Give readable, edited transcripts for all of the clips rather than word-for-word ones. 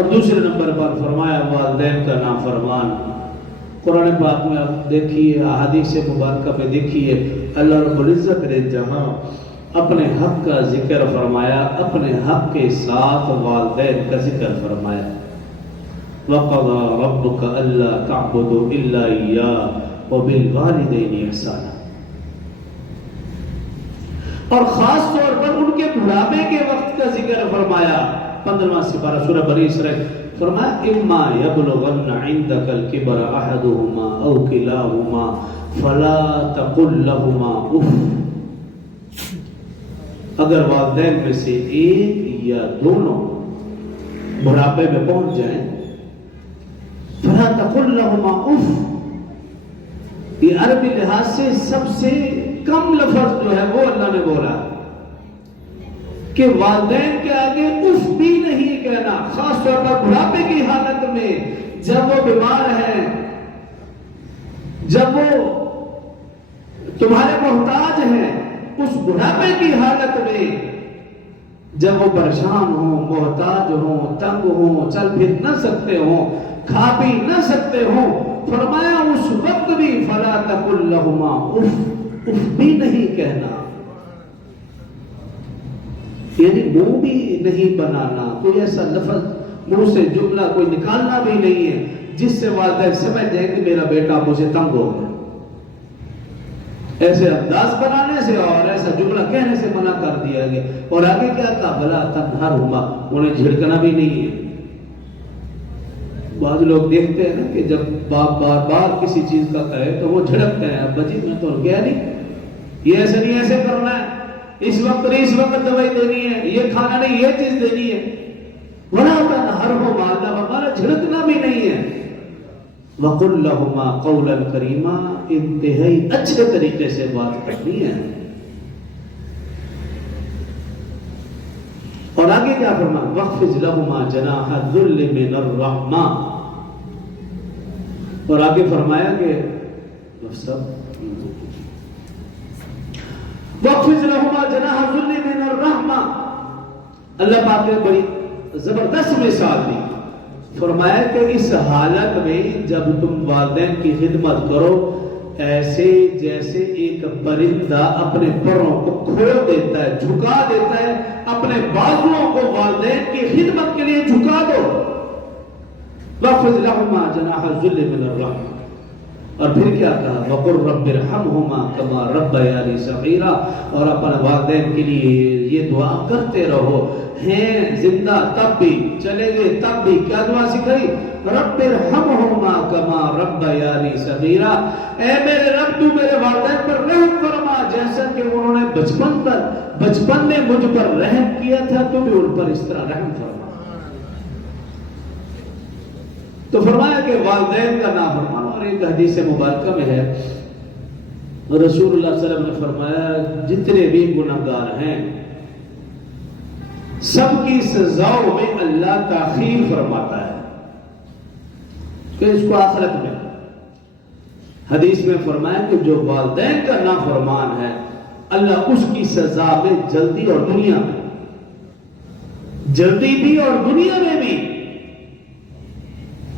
اور دوسرے نمبر پر فرمایا والدین کا نافرمان. قرآن پاک میں آپ دیکھیے، احادیث مبارکہ میں دیکھیے، اللہ رب العزت نے جہاں اپنے حق کا ذکر فرمایا، اپنے حق کے ساتھ والدین کا ذکر فرمایا. وَقَضَى رَبُّكَ أَلَّا تَعْبُدُوا إِلَّا إِيَّاهُ وَبِالْوَالِدَيْنِ إِحْسَانًا. اور خاص طور پر ان کے بڑھاپے کے وقت کا ذکر فرمایا. 15واں سپارہ سورہ بنی اسرائیل فرمایا اِمَّا يَبْلُغَنَّ عِنْدَكَ الْكِبَرَ أَحَدُهُمَا أَوْ كِلَاهُمَا فَلَا تَقُلْ لَهُمَا اُفٍّ. اگر والدین میں سے ایک یا دونوں بڑھاپے میں پہنچ جائیں، فَلَا تَقُلْ لَهُمَا اُفٍّ، یہ عربی لحاظ سے سب سے کم لفظ جو ہے وہ اللہ نے بولا کہ والدین کے آگے اف بھی نہیں کہنا. خاص طور پر بڑھاپے کی حالت میں، جب وہ بیمار ہیں، جب وہ تمہارے محتاج ہیں، اس بڑھاپے کی حالت میں جب وہ پریشان ہوں، محتاج ہوں، تنگ ہوں، چل پھر نہ سکتے ہوں، کھا پی نہ سکتے ہوں، فرمایا اس وقت بھی فَلَا تَقُلْ لَهُمَا اُفٍّ، اف بھی نہیں کہنا. یعنی منہ بھی نہیں بنانا، کوئی ایسا لفظ منہ سے جملہ کوئی نکالنا بھی نہیں ہے جس سے والدین سمجھ جائیں کہ میرا بیٹا مجھے تنگ ہو گیا. ایسے انداز بنانے سے اور ایسا جملہ کہنے سے منع کر دیا گیا. اور آگے کیا کہا؟ بلا تنہرہما، انہیں جھڑکنا بھی نہیں ہے. بعض لوگ دیکھتے ہیں نا کہ جب باپ بار بار کسی چیز کا کہے تو وہ جھڑکتے ہیں، ابا جی میں تو کہہ نہیں، یہ ایسے نہیں، ایسے کرنا ہے، اس وقت نہیں، اس وقت دوائی دینی ہے، یہ کھانا نہیں، یہ چیز دینی ہے. بڑا تنہرہما، اللہ ہمارا جھڑکنا بھی نہیں ہے. وَقُلْ لَهُمَا قَوْلًا كَرِيمًا، انتہائی اچھے طریقے سے بات کرنی ہے. اور آگے کیا فرمایا؟ وَخْفِضْ لَهُمَا جَنَاحَ الذُّلِّ مِنَ الرَّحْمَةِ. اور آگے فرمایا کہ وَخْفِضْ لَهُمَا جَنَاحَ الذُّلِّ مِنَ الرَّحْمَةِ. اللہ پاک نے بڑی زبردست مثال دی. فرمایا کہ اس حالت میں جب تم والدین کی خدمت کرو، ایسے جیسے ایک پرندہ اپنے پروں کو کھول دیتا ہے، جھکا دیتا ہے، اپنے بازوؤں کو والدین کی خدمت کے لیے جھکا دو. وَخْفِضْ لَهُمَا جَنَاحَ الذُّلِّ مِنَ الرَّحْمَةِ. اور پھر کیا کہا؟ وَقُلْ رَبِّ ارْحَمْهُمَا كَمَا رَبَّيَانِي صَغِيرًا. اور اپنے والدین کے لیے یہ دعا کرتے رہو، ہیں زندہ تب بھی، چلے گئے تب بھی. کیا دعا سکھائی؟ رَبِّ ارْحَمْهُمَا كَمَا رَبَّيَانِي صَغِيرًا. اے میرے رب تو میرے والدین پر رحم فرما، جیسا کہ انہوں نے بچپن میں مجھ پر رحم کیا تھا، تو بھی ان پر اس طرح رحم فرما. تو فرمایا کہ والدین کا نافرمان. اور ایک حدیث مبارکہ میں ہے رسول اللہ صلی اللہ علیہ وسلم نے فرمایا جتنے بھی گناہگار ہیں سب کی سزاؤں میں اللہ تاخیر فرماتا ہے کہ اس کو آخرت میں. حدیث میں فرمایا کہ جو والدین کا نافرمان ہے اللہ اس کی سزا میں جلدی، اور دنیا میں جلدی بھی اور دنیا میں بھی.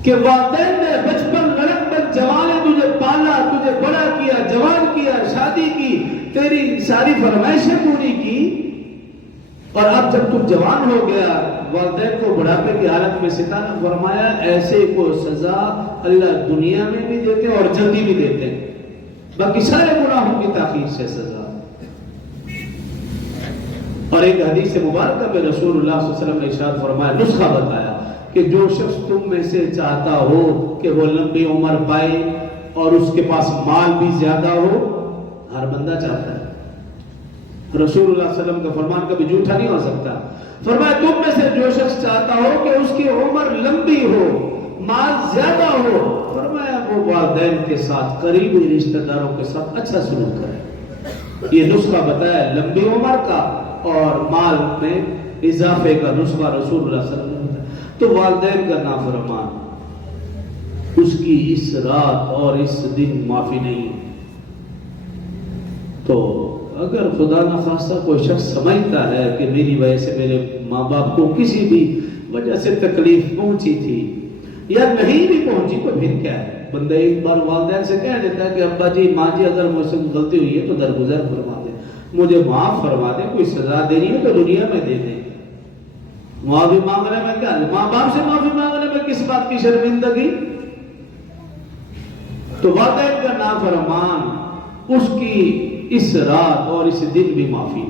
کہ والدین نے بچپن لڑکپن جوانے تجھے پالا، تجھے بڑا کیا، جوان کیا، شادی کی، تیری ساری فرمائشیں پوری کی، اور اب جب تو جوان ہو گیا والدین کو بڑھاپے کی حالت میں ستانا. فرمایا ایسے کو سزا اللہ دنیا میں بھی دیتے اور جلدی بھی دیتے، باقی سارے گناہوں کی تاخیر سے سزا. اور ایک حدیث مبارکہ میں رسول اللہ صلی اللہ علیہ وسلم نے ارشاد فرمایا، نسخہ بتایا کہ جو شخص تم میں سے چاہتا ہو کہ وہ لمبی عمر پائے اور اس کے پاس مال بھی زیادہ ہو، ہر بندہ چاہتا ہے. رسول اللہ صلی اللہ علیہ وسلم کا فرمان کبھی جھوٹا نہیں ہو سکتا. فرمایا تم میں سے جو شخص چاہتا ہو کہ اس کی عمر لمبی ہو، مال زیادہ ہو، فرمایا وہ والدین کے ساتھ، قریبی رشتہ داروں کے ساتھ اچھا سلوک کرے. یہ نسخہ بتایا لمبی عمر کا اور مال میں اضافے کا نسخہ رسول اللہ صلی اللہ علیہ وسلم نے بتایا. تو والدین کا نافرمان، اس کی اس رات اور اس دن معافی نہیں. تو اگر خدا نخواستہ کوئی شخص سمجھتا ہے کہ میری وجہ سے میرے ماں باپ کو کسی بھی وجہ سے تکلیف پہنچی تھی یا نہیں بھی پہنچی تو پھر کیا ہے، بندہ ایک بار والدین سے کہہ دیتا ہے کہ ابا جی ماں جی اگر مجھ سے غلطی ہوئی ہے تو درگزر فرما دیں، مجھے معاف فرما دیں، کوئی سزا دینی ہے تو دنیا میں دے دیں، معافی مانگنے میں کیا ہے، ماں باپ سے معافی مانگنے میں کس بات کی شرمندگی؟ تو والدین کا نافرمان اس کی اس رات اور اس دن بھی معافی